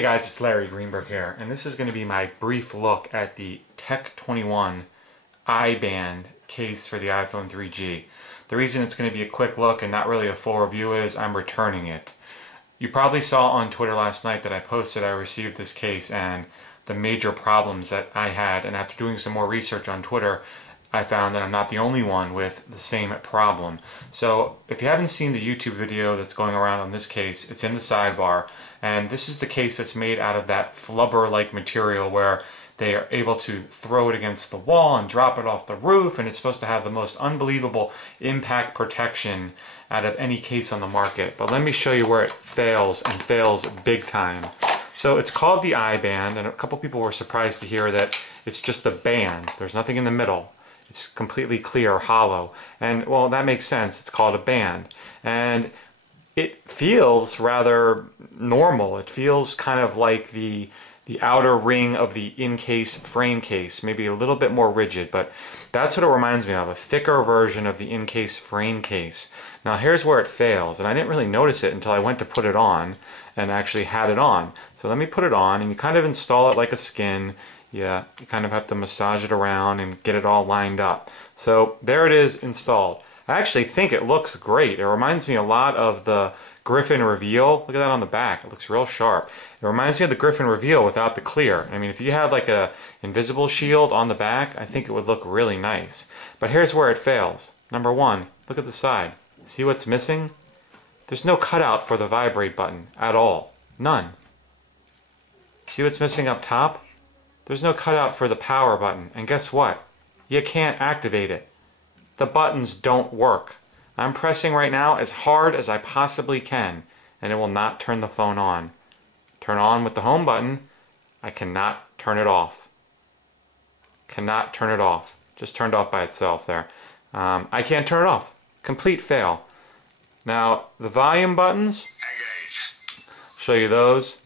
Hey guys, it's Larry Greenberg here, and this is going to be my brief look at the Tech 21 iBand case for the iPhone 3G. The reason it's going to be a quick look and not really a full review is I'm returning it. You probably saw on Twitter last night that I posted I received this case and the major problems that I had, and after doing some more research on Twitter, I found that I'm not the only one with the same problem. So if you haven't seen the YouTube video that's going around on this case, it's in the sidebar, and this is the case that's made out of that flubber-like material where they are able to throw it against the wall and drop it off the roof, and it's supposed to have the most unbelievable impact protection out of any case on the market. But let me show you where it fails, and fails big time. So it's called the iBand, and a couple people were surprised to hear that it's just a band. There's nothing in the middle. It's completely clear, hollow. And, well, that makes sense. It's called a band. And it feels rather normal. It feels kind of like the outer ring of the in-case frame case, maybe a little bit more rigid, but that's what it reminds me of, a thicker version of the in-case frame case. Now here's where it fails, and I didn't really notice it until I went to put it on and actually had it on. So let me put it on, and you kind of install it like a skin. Yeah, you kind of have to massage it around and get it all lined up. So there it is installed. I actually think it looks great. It reminds me a lot of the Griffin Reveal. Look at that on the back. It looks real sharp. It reminds me of the Griffin Reveal without the clear. I mean, if you had like a invisible shield on the back, I think it would look really nice. But here's where it fails. Number one, look at the side. See what's missing? There's no cutout for the vibrate button at all. None. See what's missing up top? There's no cutout for the power button. And guess what? You can't activate it. The buttons don't work. I'm pressing right now as hard as I possibly can, and it will not turn the phone on. Turn on with the home button. I cannot turn it off. Cannot turn it off. Just turned off by itself there. I can't turn it off. Complete fail. Now, the volume buttons, show you those.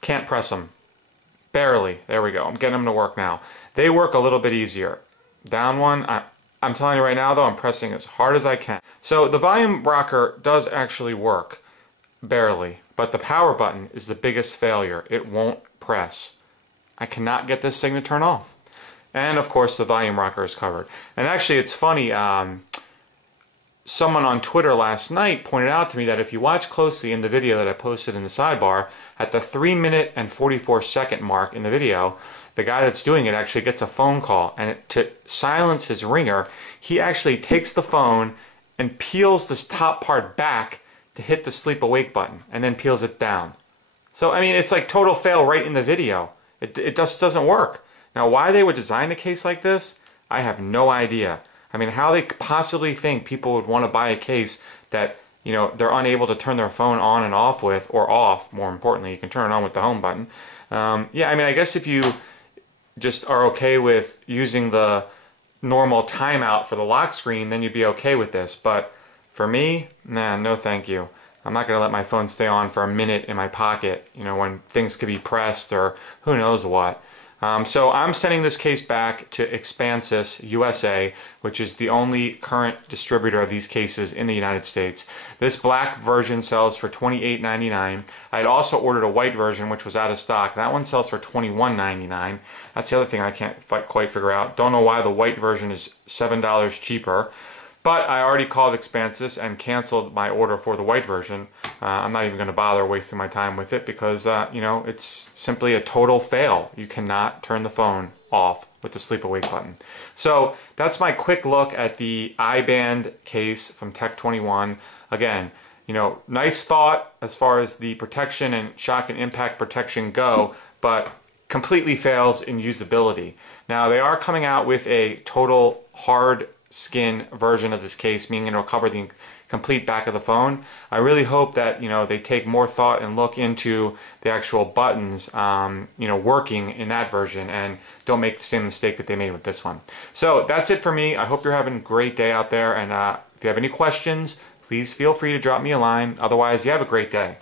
Can't press them. Barely. There we go. I'm getting them to work now. They work a little bit easier. Down one, I'm telling you right now though, I'm pressing as hard as I can. So the volume rocker does actually work. Barely. But the power button is the biggest failure. It won't press. I cannot get this thing to turn off. And of course the volume rocker is covered. And actually it's funny, someone on Twitter last night pointed out to me that if you watch closely in the video that I posted in the sidebar, at the 3-minute and 44-second mark in the video, the guy that's doing it actually gets a phone call, and to silence his ringer, he actually takes the phone and peels this top part back to hit the sleep awake button, and then peels it down. So, I mean, it's like total fail right in the video. It just doesn't work. Now, why they would design a case like this, I have no idea. I mean, how they possibly think people would want to buy a case that, you know, they're unable to turn their phone on and off with, or off, more importantly, you can turn it on with the home button. Yeah, I mean, I guess if you just are okay with using the normal timeout for the lock screen, then you'd be okay with this. But for me, nah, no thank you. I'm not going to let my phone stay on for a minute in my pocket, you know, when things could be pressed or who knows what. So I'm sending this case back to Expansys USA, which is the only current distributor of these cases in the United States. This black version sells for $28.99. I had also ordered a white version, which was out of stock. That one sells for $21.99. That's the other thing I can't quite figure out. Don't know why the white version is $7 cheaper. But I already called Expansys and canceled my order for the white version. I'm not even going to bother wasting my time with it because, you know, it's simply a total fail. You cannot turn the phone off with the sleep awake button. So that's my quick look at the iBand case from Tech 21. Again, you know, nice thought as far as the protection and shock and impact protection go, but completely fails in usability. Now, they are coming out with a total hard skin version of this case, meaning it'll cover the complete back of the phone. I really hope that, you know, they take more thought and look into the actual buttons, you know, working in that version, and don't make the same mistake that they made with this one. So that's it for me. I hope you're having a great day out there, and if you have any questions, please feel free to drop me a line. Otherwise, you have a great day.